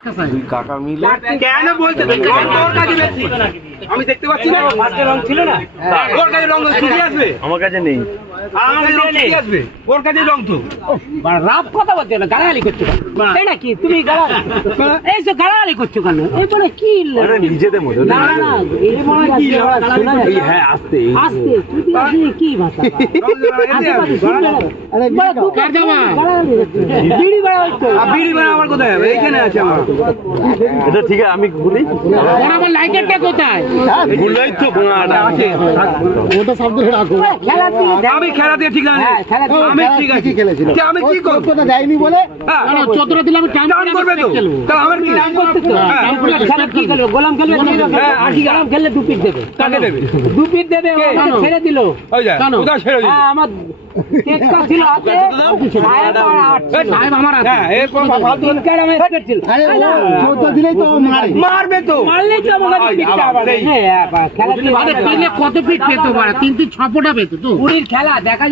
কাকা মিলে কেন বলতে তোর কাছে বেশি আমি দেখতে পাচ্ছি না মাস্টার রং ছিল না ওর কাছে রং ছুটি আসবে আমার কাছে নেই আমার কাছে রং ছুটি আসবে ওর কাছে রং তো রাত কথা বলতে না গালাগালি করছো কেন এই নাকি তুমি এই যে গালাগালি করছো কেন এই বলে কি আরে নিজেদের মধ্যে না না এই মনে কি শোনা যায় হ্যাঁ আস্তে আস্তে তুই আসলে কি ভাষা আরে কার জামা বিড়ি বাড়া হচ্ছে বিড়ি বানা আমার কোথায় এইখানে আছে আমার এটা ঠিক আছে আমি বলি আমার লাইটারটা কোথায় বললাই তো বোনাটা আছে ওটা শব্দ রাখো খেলা আমি খেলা দিয়ে ঠিক আছে আমি ঠিক আছে কি আমি কি করব তো দেয়নি বলে না চতুরা দিলে আমি টাইম করবে তো তাহলে আমার কি টাইম করতে তো খেলা কি খেলবে গোলাম খেলবে হ্যাঁ আশি গোলাম খেললে দু পিট দেবে কাকে দেবে দু পিট দেবে ছেড়ে দিল ওই যা ওটা ছেড়ে দিল হ্যাঁ আমার কেকটা ছিল হাতে সাহেব আমার হাতে হ্যাঁ এরপর ফালতু তিনকার আমি এক্সপেক্ট ছিল আরে চৌদ্দ দিলেই তো মারবে তো মারলে তো আমাকে পিটটা আবার খেলা কি কত পিট পেতো 3-6 ফোঁটা পেতো তো পুরীর খেলা দেখা